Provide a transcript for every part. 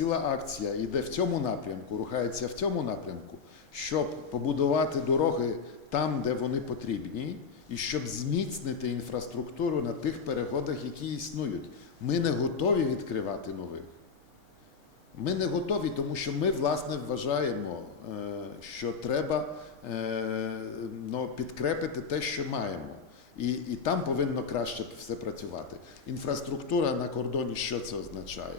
ціла акція йде в цьому напрямку, рухається в цьому напрямку, щоб побудувати дороги там, де вони потрібні, і щоб зміцнити інфраструктуру на тих переходах, які існують. Ми не готові відкривати нових. Ми не готові, тому що ми власне вважаємо, е, що треба е, ну, підкрепити те, що маємо. І, і там повинно краще все працювати. Інфраструктура на кордоні, що це означає?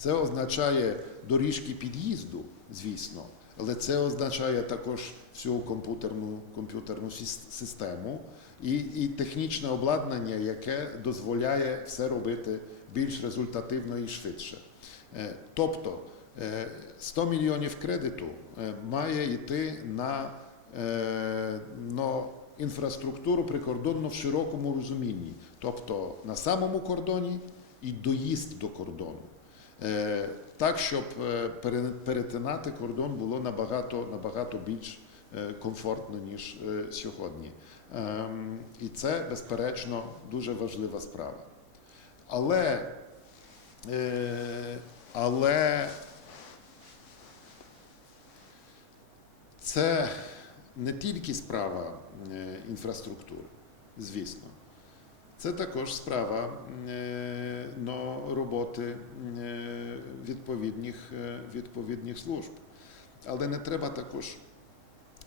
Це означає доріжки під'їзду, звісно, але це означає також всю комп'ютерну, комп'ютерну систему і, і технічне обладнання, яке дозволяє все робити більш результативно і швидше. Е, Тобто е, 100 мільйонів кредиту е, має йти на, е, на інфраструктуру прикордонну в широкому розумінні, тобто на самому кордоні і доїзд до кордону. Е, Так, щоб е, перетинати кордон було набагато, набагато більш е, комфортно, ніж сьогодні. Ем, І це, безперечно, дуже важлива справа. Але але це не тільки справа інфраструктури, звісно. Це також справа е, но, роботи е, відповідних, е, відповідних служб. Але не треба також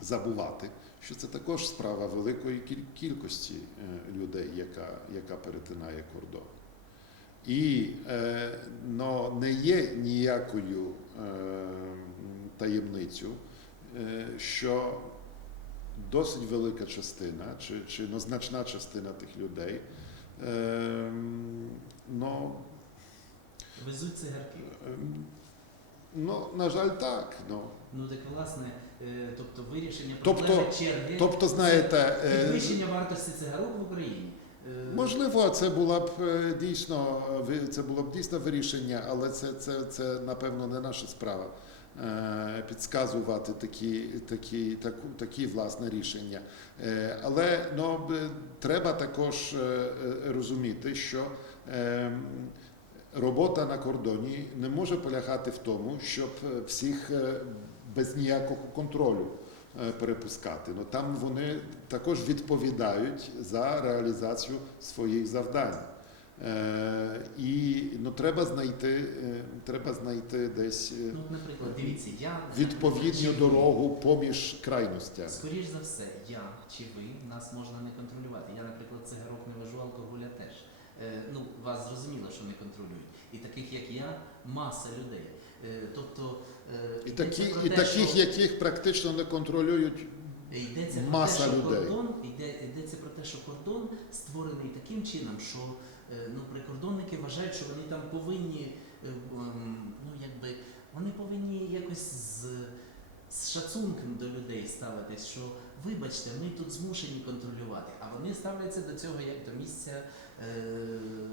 забувати, що це також справа великої кількості е, людей, яка, яка перетинає кордон. І е, но не є ніякою е, таємницю, е, що досить велика частина, чи, чи ну, значна частина тих людей, е, ну, Везуть цигарки. е, ну, на жаль, так. Ну. Ну так власне, е, тобто вирішення Тобто- черги. Тобто, знаєте, е, підвищення вартості цигарок в Україні. Е, Можливо, це було б дійсно це було б дійсно вирішення, але це, це, це напевно не наша справа е, підказувати такі, такі, таку, такі власне рішення. Е, Але ну, треба також е, розуміти, що робота на кордоні не може полягати в тому, щоб всіх без ніякого контролю перепускати. Ну, там вони також відповідають за реалізацію своїх завдань. Е, і ну, треба знайти, е, треба знайти десь е, Ну, наприклад, дивіться, я відповідну чи- дорогу поміж крайностями. Скоріш за все, я чи ви нас можна не контролювати. Я, наприклад, цигарок не вожу, алкоголя теж. Ну, вас зрозуміло, що не контролюють. І таких, як я, маса людей. Тобто І, такі, про і таких, що- яких практично не контролюють. Йдеться Маса про те, що людей. кордон йде, йдеться про те, що кордон створений таким чином, що ну, прикордонники вважають, що вони там повинні, е, ем, ну якби вони повинні якось з, з шацунком до людей ставитись, що вибачте, ми тут змушені контролювати, а вони ставляться до цього як до місця е,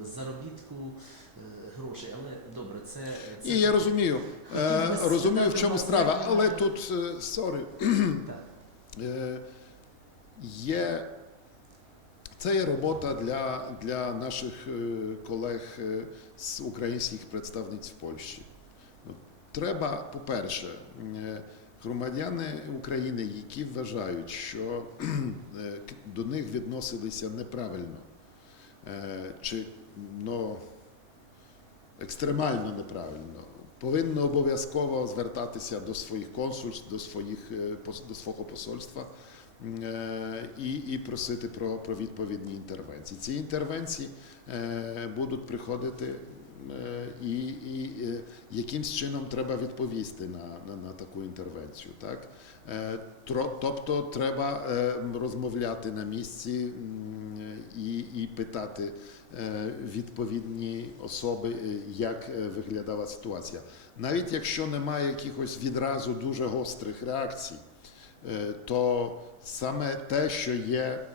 заробітку е, грошей. Але добре, це, це І я розумію, е, розумію, в чому справа, але тут, е, сорі. Е, є, це є робота для, для наших е, колег е, з українських представниць в Польщі. Ну, Треба, по-перше, е, громадяни України, які вважають, що до них відносилися неправильно, чи ну, екстремально неправильно, повинні обов'язково звертатися до своїх консульств, до, своїх, до свого посольства і, і просити про, про відповідні інтервенції. Ці інтервенції е, будуть приходити. е, І, і е, якимсь чином треба відповісти на, на, на таку інтервенцію. Так? Е, Тобто треба е, розмовляти на місці і, і питати е, відповідні особи, е, як е, виглядала ситуація. Навіть якщо немає якихось відразу дуже гострих реакцій, е, то саме те, що є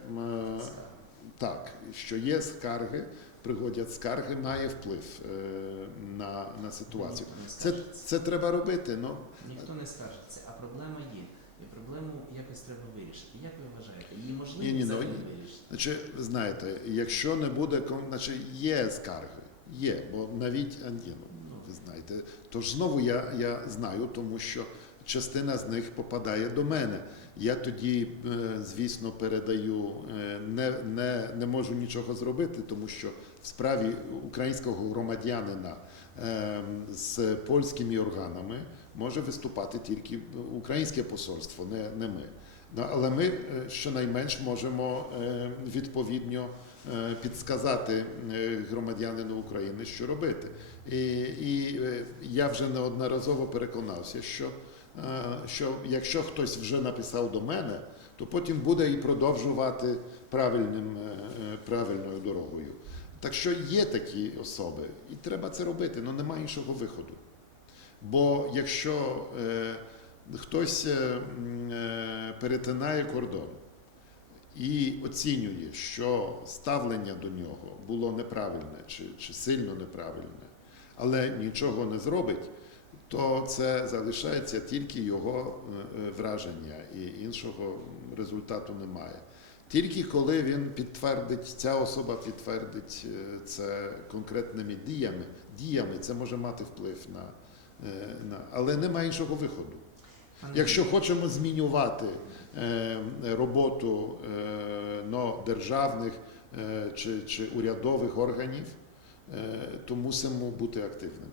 так, що є скарги, приходять скарги, має вплив е, на, на ситуацію. Це, це треба робити. Ну, Ніхто не скаржиться, а проблема є. І проблему якось треба вирішити. Як ви вважаєте? Її Ні, можливо ні, ну, вирішити? Значить, знаєте, якщо не буде, значить, є скарги, є, бо навіть ні, ну, ви знаєте. Тож знову я, я знаю, тому що частина з них попадає до мене. Я тоді, е, звісно, передаю, е, не, не, не можу нічого зробити, тому що в справі українського громадянина е, з польськими органами може виступати тільки українське посольство, не, не ми. Але ми е, щонайменш можемо відповідно підсказати громадянину України, що робити. І, і я вже неодноразово переконався, що, що якщо хтось вже написав до мене, то потім буде і продовжувати правильним, е, е, правильною дорогою. Так що є такі особи, і треба це робити, але немає іншого виходу. Бо якщо е, хтось е, е, перетинає кордон і оцінює, що ставлення до нього було неправильне чи, чи сильно неправильне, але нічого не зробить, то це залишається тільки його е, е, враження і іншого результату немає. Тільки коли він підтвердить, ця особа підтвердить е, це конкретними діями, діями це може мати вплив на, на але немає іншого виходу. Якщо хочемо змінювати роботу но, державних чи, чи урядових органів, то мусимо бути активними.